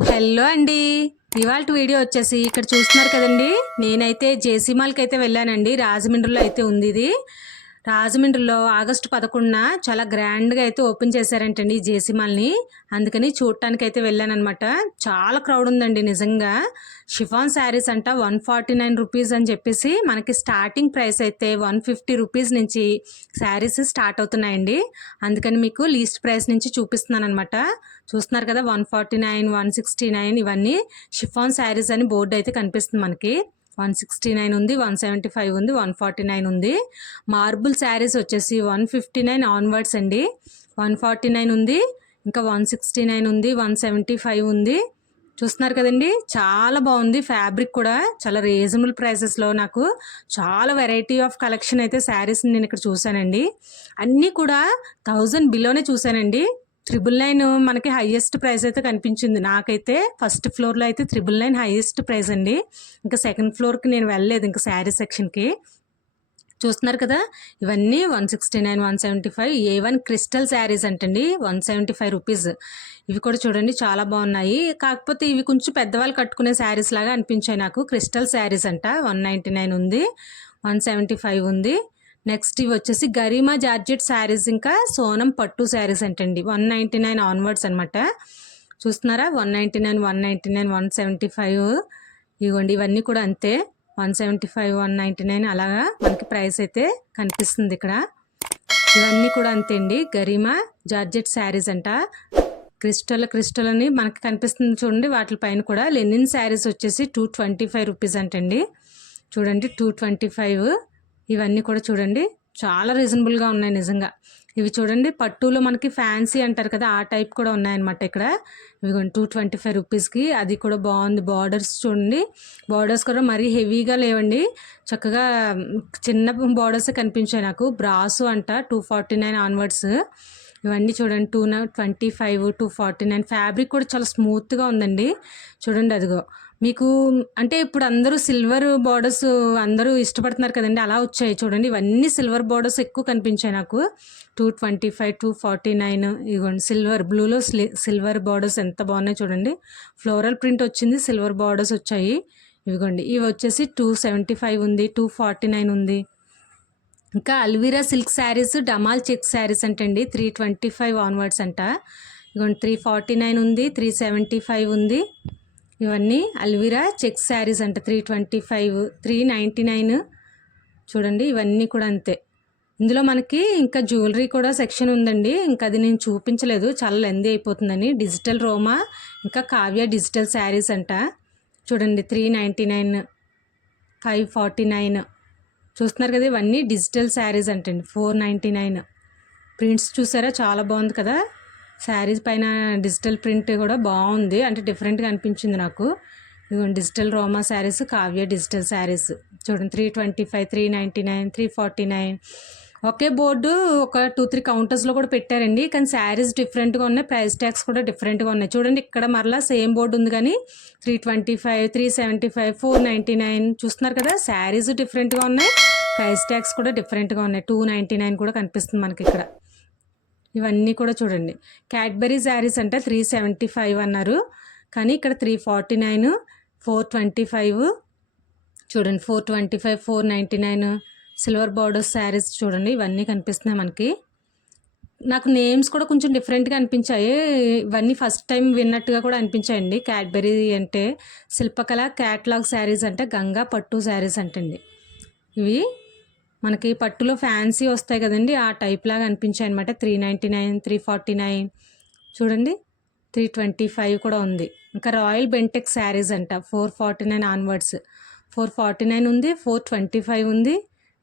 Hello అండి. ఇవాళ video వచ్చేసి ఇక్కడ చూస్తున్నారు కదండి. నేనైతే జేసీ మాల్కి అయితే వెళ్ళానండి. రాజమండ్రిలో అయితే ఉంది ఇది. రాజమండ్రిలో ఆగస్టు పదకొండున చాలా గ్రాండ్గా అయితే ఓపెన్ చేశారంటండి ఈ జేసీమాల్ని అందుకని చూడటానికి అయితే వెళ్ళానమాట చాలా క్రౌడ్ ఉందండి నిజంగా. షిఫాన్ శారీస్ అంట వన్ ఫార్టీ నైన్ రూపీస్ అని చెప్పేసి మనకి స్టార్టింగ్ ప్రైస్ అయితే వన్ ఫిఫ్టీ రూపీస్ నుంచి శారీస్ స్టార్ట్ అవుతున్నాయండి. అందుకని మీకు లీస్ట్ ప్రైస్ నుంచి చూపిస్తున్నాను అనమాట చూస్తున్నారు కదా one forty nine one sixty nine ఇవన్నీ షిఫాన్ శారీస్ అని బోర్డు అయితే కనిపిస్తుంది మనకి. వన్ సిక్స్టీ నైన్ ఉంది వన్ సెవెంటీ ఫైవ్ ఉంది వన్ ఫార్టీ నైన్ ఉంది. మార్బుల్ శారీస్ వచ్చేసి వన్ ఫిఫ్టీ నైన్ ఆన్వర్డ్స్ అండి. వన్ ఫార్టీ నైన్ ఉంది ఇంకా వన్ సిక్స్టీ నైన్ ఉంది వన్ సెవెంటీ ఫైవ్ ఉంది. చూస్తున్నారు కదండి చాలా బాగుంది ఫ్యాబ్రిక్ కూడా చాలా రీజనబుల్ ప్రైసెస్లో నాకు. చాలా వెరైటీ ఆఫ్ కలెక్షన్ అయితే శారీస్ని నేను ఇక్కడ చూశానండి. అన్నీ కూడా థౌజండ్ బిలోనే చూశానండి. త్రిబుల్ నైన్ మనకి హైయెస్ట్ ప్రైస్ అయితే కనిపించింది. నాకైతే ఫస్ట్ ఫ్లోర్లో అయితే త్రిబుల్ నైన్ హైయెస్ట్ ప్రైస్ అండి. ఇంకా సెకండ్ ఫ్లోర్కి నేను వెళ్ళలేదు ఇంకా శారీ సెక్షన్కి చూస్తున్నారు కదా ఇవన్నీ one sixty nine one seventy five A one crystal saris అంటండి వన్ సెవెంటీ ఫైవ్ రూపీస్ ఇవి కూడా చూడండి చాలా బాగున్నాయి. కాకపోతే ఇవి కొంచెం పెద్దవాళ్ళు కట్టుకునే శారీస్ లాగా అనిపించాయి నాకు. క్రిస్టల్ శారీస్ అంట వన్ నైంటీ నైన్ ఉంది వన్ సెవెంటీ ఫైవ్ ఉంది. నెక్స్ట్ ఇవి వచ్చేసి గరిమా జార్జెట్ శారీస్ ఇంకా సోనం పట్టు శారీస్ అంటండి. వన్ నైంటీ నైన్ ఆన్వర్డ్స్ అనమాట చూస్తున్నారా? One ninety nine one ninety nine one seventy five ఇవ్వండి. ఇవన్నీ కూడా అంతే. One seventy five one ninety nine అలాగా మనకి ప్రైస్ అయితే కనిపిస్తుంది ఇక్కడ. ఇవన్నీ కూడా అంతే అండి. గరిమా జార్జెట్ శారీస్ అంట. క్రిస్టల్ క్రిస్టల్ అని మనకి కనిపిస్తుంది చూడండి. వాటి పైన కూడా లెనిన్ శారీస్ వచ్చేసి టూ ట్వంటీ ఫైవ్ రూపీస్ అంటండి. చూడండి టూ ట్వంటీ ఫైవ్ ఇవన్నీ కూడా చూడండి. చాలా రీజనబుల్గా ఉన్నాయి నిజంగా. ఇవి చూడండి పట్టులో మనకి ఫ్యాన్సీ అంటారు కదా ఆ టైప్ కూడా ఉన్నాయన్నమాట ఇక్కడ. ఇవి టూ ట్వంటీ ఫైవ్ రూపీస్కి అది కూడా బాగుంది. బార్డర్స్ చూడండి. బార్డర్స్ కూడా మరీ హెవీగా లేవండి. చక్కగా చిన్న బార్డర్స్ కనిపించాయి నాకు. బ్రాసు అంట టూ ఫార్టీ నైన్ ఆన్వర్డ్స్ ఇవన్నీ చూడండి two twenty five two forty nine fabric కూడా చాలా స్మూత్గా ఉందండి. చూడండి అదిగో. మీకు అంటే ఇప్పుడు అందరూ సిల్వర్ బార్డర్స్ అందరూ ఇష్టపడుతున్నారు కదండి. అలా వచ్చాయి. చూడండి ఇవన్నీ సిల్వర్ బార్డర్స్ ఎక్కువ కనిపించాయి నాకు. Two twenty five two forty nine ఇవ్వండి. సిల్వర్ బ్లూలో సిల్వర్ బార్డర్స్ ఎంత బాగున్నాయి చూడండి. ఫ్లోరల్ ప్రింట్ వచ్చింది సిల్వర్ బార్డర్స్ వచ్చాయి. ఇవిగోండి ఇవి వచ్చేసి టూ సెవెంటీ ఫైవ్ ఉంది టూ ఫార్టీ నైన్ ఉంది. ఇంకా అల్వీరా సిల్క్ శారీస్ డమాల్ చెక్ శారీస్ అంటండి. త్రీ ట్వంటీ ఫైవ్ ఆన్వర్డ్స్ అంట. ఇదిగోండి త్రీ ఫార్టీ నైన్ ఉంది త్రీ సెవెంటీ ఫైవ్ ఉంది. ఇవన్నీ అల్వీరా చెక్ శారీస్ అంట three twenty five three ninety nine చూడండి ఇవన్నీ కూడా అంతే. ఇందులో మనకి ఇంకా జ్యువెలరీ కూడా సెక్షన్ ఉందండి. ఇంకా అది నేను చూపించలేదు. చాలా లెందీ అయిపోతుందని. డిజిటల్ రోమా ఇంకా కావ్య డిజిటల్ శారీస్ అంట. చూడండి three ninety nine five forty nine చూస్తున్నారు కదా ఇవన్నీ డిజిటల్ శారీస్ అంటండి. ఫోర్ నైంటీ నైన్ ప్రింట్స్ చూసారా? చాలా బాగుంది కదా. శారీస్ పైన డిజిటల్ ప్రింట్ కూడా బాగుంది. అంటే డిఫరెంట్గా అనిపించింది నాకు. Digital Roma saris Kavya digital saris. చూడండి three twenty five three ninety nine three forty nine ఒకే బోర్డు ఒక టూ త్రీ కౌంటర్స్లో కూడా పెట్టారండి. కానీ శారీస్ డిఫరెంట్గా ఉన్నాయి. ప్రైస్ ట్యాక్స్ కూడా డిఫరెంట్గా ఉన్నాయి. చూడండి ఇక్కడ మరలా సేమ్ బోర్డు ఉంది కానీ three twenty five three seventy five four ninety nine చూస్తున్నారు కదా? శారీస్ డిఫరెంట్గా ఉన్నాయి. ప్రైస్ ట్యాక్స్ కూడా డిఫరెంట్గా ఉన్నాయి. టూ నైంటీ నైన్ కూడా కనిపిస్తుంది మనకి ఇక్కడ. ఇవన్నీ కూడా చూడండి. క్యాడ్బరీ శారీస్ అంటే త్రీ సెవెంటీ ఫైవ్ అన్నారు. కానీ ఇక్కడ three forty nine four twenty five చూడండి four twenty five four ninety nine silver border saris చూడండి ఇవన్నీ కనిపిస్తున్నాయి మనకి. నాకు నేమ్స్ కూడా కొంచెం డిఫరెంట్గా అనిపించాయి. ఇవన్నీ ఫస్ట్ టైం విన్నట్టుగా కూడా అనిపించాయండి. క్యాడ్బరీ అంటే శిల్పకళ క్యాట్లాగ్ శారీస్ అంటే గంగా పట్టు శారీస్ అంటండి. ఇవి మనకి పట్టులో ఫ్యాన్సీ వస్తాయి కదండి ఆ టైప్ లాగా అనిపించాయి అనమాట three ninety nine three forty nine చూడండి త్రీ ట్వంటీ ఫైవ్ కూడా ఉంది. ఇంకా రాయల్ బెంటెక్ శారీస్ అంట four forty nine onwards. Four forty nine ఉంది ఫోర్ ట్వంటీ ఫైవ్ ఉంది.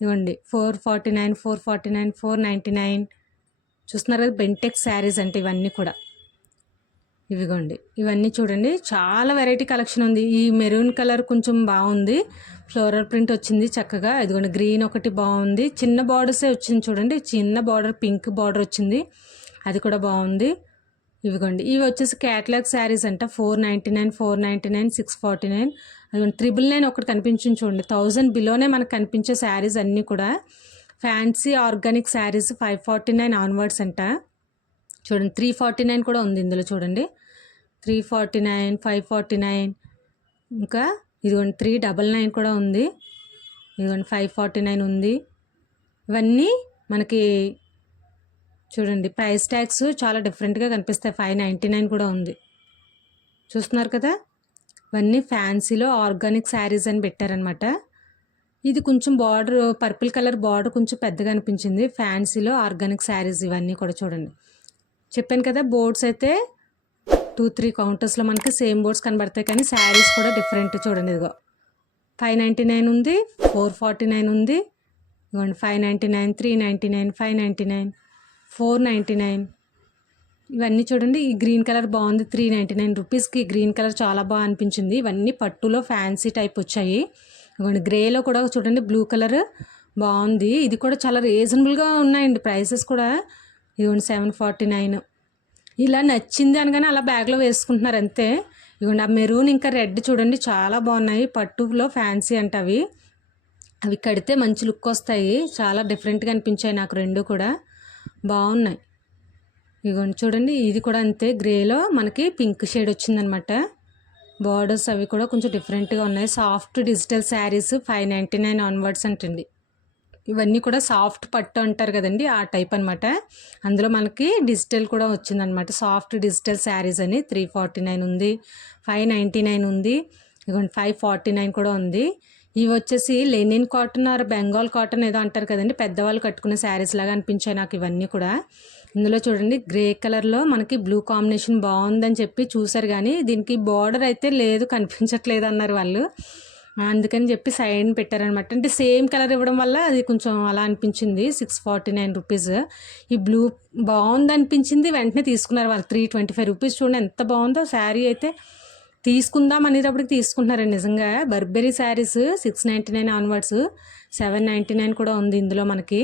ఇవ్వండి four forty nine four forty nine four ninety nine. చూస్తున్నారు కదా బెంటెక్ శారీస్ అంటే ఇవన్నీ కూడా. ఇవిగోండి. ఇవన్నీ చూడండి. చాలా వెరైటీ కలెక్షన్ ఉంది. ఈ మెరూన్ కలర్ కొంచెం బాగుంది. ఫ్లోరల్ ప్రింట్ వచ్చింది చక్కగా. ఇదిగోండి గ్రీన్ ఒకటి బాగుంది. చిన్న బార్డర్సే వచ్చింది చూడండి. చిన్న బార్డర్ పింక్ బార్డర్ వచ్చింది. అది కూడా బాగుంది. ఇవిగోండి. ఇవి వచ్చేసి క్యాట్లాగ్ శారీస్ అంట. Four ninety nine four ninety nine six forty nine. అదిగోండి త్రిబుల్ నైన్ ఒకటి కనిపించింది చూడండి. థౌజండ్ బిలోనే మనకు కనిపించే శారీస్ అన్నీ కూడా. Fancy organic saris five forty nine onwards అంట. చూడండి త్రీ ఫార్టీ నైన్ కూడా ఉంది ఇందులో చూడండి. Three forty nine five forty nine ఇంకా ఇదిగోండి త్రీ డబల్ నైన్ కూడా ఉంది. ఇదిగోండి ఫైవ్ ఫార్టీ నైన్ ఉంది. ఇవన్నీ మనకి చూడండి ప్రైస్ ట్యాగ్స్ చాలా డిఫరెంట్గా కనిపిస్తాయి. ఫైవ్ నైంటీ నైన్ కూడా ఉంది. చూస్తున్నారు కదా? ఇవన్నీ ఫ్యాన్సీలో ఆర్గానిక్ శారీస్ అని పెట్టారనమాట ఇది కొంచెం బార్డర్ పర్పుల్ కలర్ బార్డర్ కొంచెం పెద్దగా అనిపించింది. ఫ్యాన్సీలో ఆర్గానిక్ శారీస్ ఇవన్నీ కూడా చూడండి. చెప్పాను కదా బోర్డ్స్ అయితే టూ త్రీ కౌంటర్స్లో మనకి సేమ్ బోర్డ్స్ కనబడతాయి కానీ శారీస్ కూడా డిఫరెంట్ చూడండి ఇదిగో. ఫైవ్ నైంటీ నైన్ ఉంది ఫోర్ ఫార్టీ నైన్ ఉంది ఇవ్వండి five ninety nine three ninety nine five ninety nine four ninety nine. ఇవన్నీ చూడండి ఈ గ్రీన్ కలర్ బాగుంది త్రీ నైంటీ నైన్ రూపీస్కి గ్రీన్ కలర్ చాలా బాగా అనిపించింది. ఇవన్నీ పట్టులో ఫ్యాన్సీ టైప్ వచ్చాయి. ఇవ్వండి గ్రేలో కూడా చూడండి బ్లూ కలర్ బాగుంది. ఇది కూడా చాలా రీజనబుల్గా ఉన్నాయండి ప్రైసెస్ కూడా ఇవ్వండి సెవెన్ ఫార్టీ నైన్. ఇలా నచ్చింది అనగానే అలా బ్యాగ్లో వేసుకుంటున్నారు అంతే. ఇవ్వండి ఆ మెరూన్ ఇంకా రెడ్ చూడండి చాలా బాగున్నాయి. పట్టులో ఫ్యాన్సీ అంట అవి. అవి కడితే మంచి లుక్ వస్తాయి. చాలా డిఫరెంట్గా అనిపించాయి నాకు రెండు కూడా. బాగున్నాయి. ఇగోండి చూడండి ఇది కూడా అంతే. గ్రేలో మనకి పింక్ షేడ్ వచ్చిందనమాట. బార్డర్స్ అవి కూడా కొంచెం డిఫరెంట్గా ఉన్నాయి. Soft digital saris five ninety nine onwards అంటండి ఇవన్నీ కూడా సాఫ్ట్ పట్టు అంటారు కదండి ఆ టైప్ అనమాట అందులో మనకి డిజిటల్ కూడా వచ్చిందనమాట సాఫ్ట్ డిజిటల్ శారీస్ అని త్రీ ఫార్టీ నైన్ ఉంది ఫైవ్ నైంటీ నైన్ ఉంది ఇదిగోండి ఫైవ్ ఫార్టీ నైన్ కూడా ఉంది. ఇవి వచ్చేసి linen cotton or Bengal cotton ఏదో అంటారు కదండి పెద్దవాళ్ళు కట్టుకునే శారీస్ లాగా అనిపించాయి నాకు ఇవన్నీ కూడా. ఇందులో చూడండి గ్రే కలర్లో మనకి బ్లూ కాంబినేషన్ బాగుందని చెప్పి చూసారు కానీ దీనికి బార్డర్ అయితే లేదు కనిపించట్లేదు అన్నారు వాళ్ళు. అందుకని చెప్పి సైడ్ పెట్టారనమాట. అంటే సేమ్ కలర్ ఇవ్వడం వల్ల అది కొంచెం అలా అనిపించింది సిక్స్ ఫార్టీ నైన్ రూపీస్ ఈ బ్లూ బాగుంది అనిపించింది వెంటనే తీసుకున్నారు వాళ్ళు. త్రీ ట్వంటీ ఫైవ్ రూపీస్ చూడండి ఎంత బాగుందో శారీ అయితే తీసుకుందాం అనేటప్పటికి తీసుకుంటున్నారండి నిజంగా. Burberry saris six ninety nine onwards seven ninety nine కూడా ఉంది ఇందులో మనకి.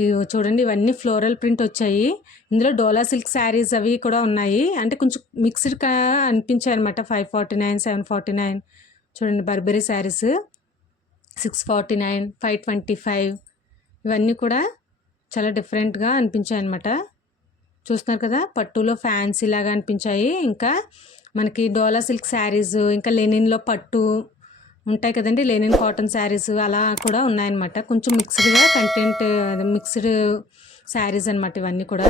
ఇవి చూడండి ఇవన్నీ ఫ్లోరల్ ప్రింట్ వచ్చాయి. ఇందులో డోలా సిల్క్ శారీస్ అవి కూడా ఉన్నాయి. అంటే కొంచెం మిక్స్డ్గా అనిపించాయి అనమాట five forty nine seven forty nine చూడండి Burberry saris six forty nine five twenty five ఇవన్నీ కూడా చాలా డిఫరెంట్గా అనిపించాయి అనమాట చూస్తున్నారు కదా పట్టులో ఫ్యాన్సీ లాగా అనిపించాయి. ఇంకా మనకి డోలా సిల్క్ శారీస్ ఇంకా లెనిన్లో పట్టు ఉంటాయి కదండి లెనిన్ కాటన్ శారీస్ అలా కూడా ఉన్నాయన్నమాట. కొంచెం మిక్స్డ్గా కంటెంట్ మిక్స్డ్ శారీస్ అనమాట ఇవన్నీ కూడా.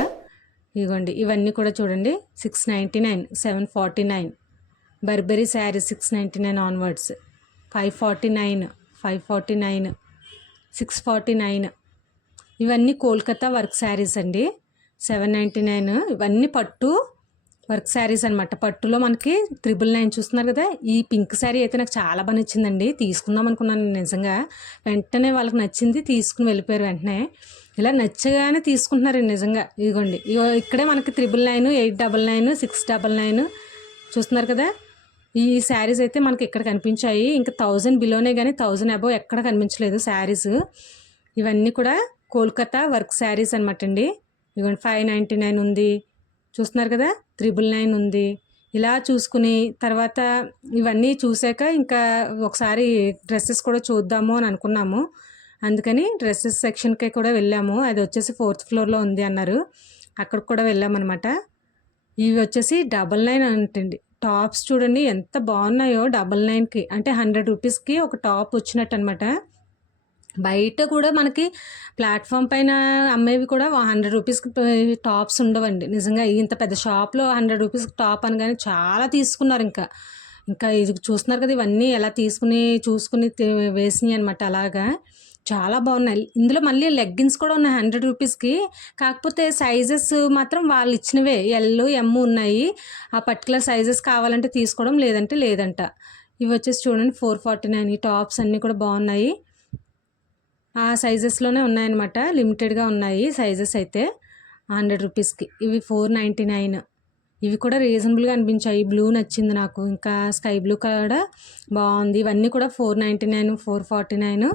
ఇవ్వండి ఇవన్నీ కూడా చూడండి six ninety nine seven forty nine Burberry sari six ninety nine onwards. Five forty nine five forty nine six forty nine. ఇవన్నీ కోల్కతా వర్క్ శారీస్ అండి. Seven ninety nine. ఇవన్నీ పట్టు వర్క్ శారీస్ అనమాట పట్టులో మనకి త్రిబుల్ నైన్ చూస్తున్నారు కదా? ఈ పింక్ శారీ అయితే నాకు చాలా బాగా నచ్చిందండి. తీసుకుందాం అనుకున్నాను నిజంగా. వెంటనే వాళ్ళకి నచ్చింది తీసుకుని వెళ్ళిపోయారు వెంటనే. ఇలా నచ్చగానే తీసుకుంటున్నారండి నిజంగా. ఇదిగోండి. ఇగో ఇక్కడే మనకి triple nine eight double nine six double nine చూస్తున్నారు కదా? ఈ శారీస్ అయితే మనకి ఇక్కడ కనిపించాయి. ఇంకా థౌజండ్ బిలోనే కానీ థౌజండ్ అబవ్ ఎక్కడ కనిపించలేదు శారీస్. ఇవన్నీ కూడా కోల్కతా వర్క్ శారీస్ అనమాట అండి. ఇవ్వండి ఫైవ్ నైంటీ నైన్ ఉంది. చూస్తున్నారు కదా త్రిబుల్ నైన్ ఉంది. ఇలా చూసుకుని తర్వాత ఇవన్నీ చూసాక ఇంకా ఒకసారి డ్రెస్సెస్ కూడా చూద్దాము అని అనుకున్నాము. అందుకని డ్రెస్సెస్ సెక్షన్కి కూడా వెళ్ళాము. అది వచ్చేసి ఫోర్త్ ఫ్లోర్లో ఉంది అన్నారు. అక్కడికి కూడా వెళ్ళామన్నమాట. ఇవి వచ్చేసి డబల్ నైన్ అంటండి. టాప్స్ చూడండి ఎంత బాగున్నాయో డబల్ నైన్కి. అంటే హండ్రెడ్ రూపీస్కి ఒక టాప్ వచ్చినట్టు అనమాట బయట కూడా మనకి ప్లాట్ఫామ్ పైన అమ్మేవి కూడా హండ్రెడ్ రూపీస్కి టాప్స్ ఉండవండి. నిజంగా ఇంత పెద్ద షాప్లో హండ్రెడ్ రూపీస్కి టాప్ అని కానీ చాలా తీసుకున్నారు ఇంకా. ఇంకా ఇది చూస్తున్నారు కదా ఇవన్నీ ఎలా తీసుకుని చూసుకుని వేసినాయి అనమాట అలాగా. చాలా బాగున్నాయి. ఇందులో మళ్ళీ లెగ్గిన్స్ కూడా ఉన్నాయి హండ్రెడ్ రూపీస్కి. కాకపోతే సైజెస్ మాత్రం వాళ్ళు ఇచ్చినవే. ఎల్ ఎమ్ ఉన్నాయి. ఆ పర్టికులర్ సైజెస్ కావాలంటే తీసుకోవడం లేదంటే లేదంట. ఇవి వచ్చేసి చూడండి ఫోర్ ఫార్టీ నైన్ ఈ టాప్స్ అన్నీ కూడా బాగున్నాయి. ఆ సైజెస్లోనే ఉన్నాయన్నమాట. లిమిటెడ్గా ఉన్నాయి సైజెస్ అయితే హండ్రెడ్ రూపీస్కి. ఇవి ఫోర్ నైంటీ నైన్. ఇవి కూడా రీజనబుల్గా అనిపించాయి. బ్లూ నచ్చింది నాకు. ఇంకా స్కై బ్లూ కూడా బాగుంది. ఇవన్నీ కూడా four ninety nine four forty nine.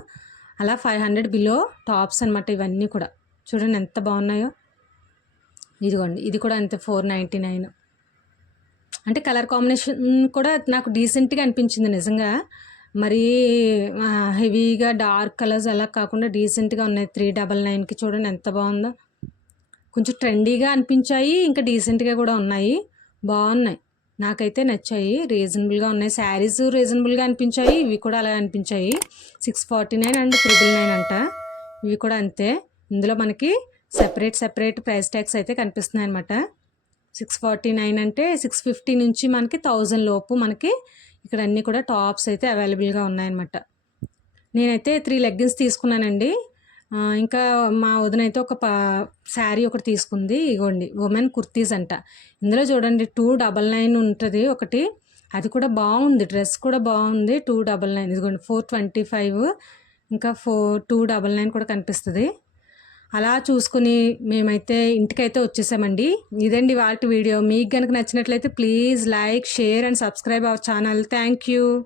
అలా ఫైవ్ హండ్రెడ్ బిలో టాప్స్ అనమాట ఇవన్నీ కూడా. చూడండి ఎంత బాగున్నాయో. ఇదిగోండి ఇది కూడా అంతే ఫోర్ నైంటీ నైన్. అంటే కలర్ కాంబినేషన్ కూడా నాకు డీసెంట్గా అనిపించింది నిజంగా. మరీ హెవీగా డార్క్ కలర్స్ అలా కాకుండా డీసెంట్గా ఉన్నాయి. త్రీ డబల్ నైన్కి చూడండి ఎంత బాగుందో. కొంచెం ట్రెండీగా అనిపించాయి ఇంకా డీసెంట్గా కూడా ఉన్నాయి. బాగున్నాయి. నాకైతే నచ్చాయి. రీజనబుల్గా ఉన్నాయి. శారీస్ రీజనబుల్గా అనిపించాయి. ఇవి కూడా అలా అనిపించాయి. Six forty nine and triple nine అంట. ఇవి కూడా అంతే. ఇందులో మనకి సెపరేట్ సెపరేట్ ప్రైస్ ట్యాగ్స్ అయితే కనిపిస్తున్నాయి అనమాట సిక్స్ ఫార్టీ నైన్ అంటే సిక్స్ ఫిఫ్టీ నుంచి మనకి థౌజండ్ లోపు మనకి ఇక్కడ అన్నీ కూడా టాప్స్ అయితే అవైలబుల్గా ఉన్నాయన్నమాట. నేనైతే త్రీ లెగ్గిన్స్ తీసుకున్నానండి. ఇంకా మా వదిన అయితే ఒక పా శారీ ఒకటి తీసుకుంది. ఇగోండి ఉమెన్ కుర్తీస్ అంట. ఇందులో చూడండి టూ డబల్ నైన్ ఉంటుంది ఒకటి. అది కూడా బాగుంది డ్రెస్ కూడా బాగుంది. టూ డబల్ నైన్ ఇదిగోండి ఫోర్ ట్వంటీ ఫైవ్ ఇంకా ఫోర్ టూ డబల్ నైన్ కూడా కనిపిస్తుంది. అలా చూసుకుని మేమైతే ఇంటికైతే వచ్చేసామండి. ఇదండి వాటి వీడియో. మీకు కనుక నచ్చినట్లయితే please like share and subscribe our channel. Thank you.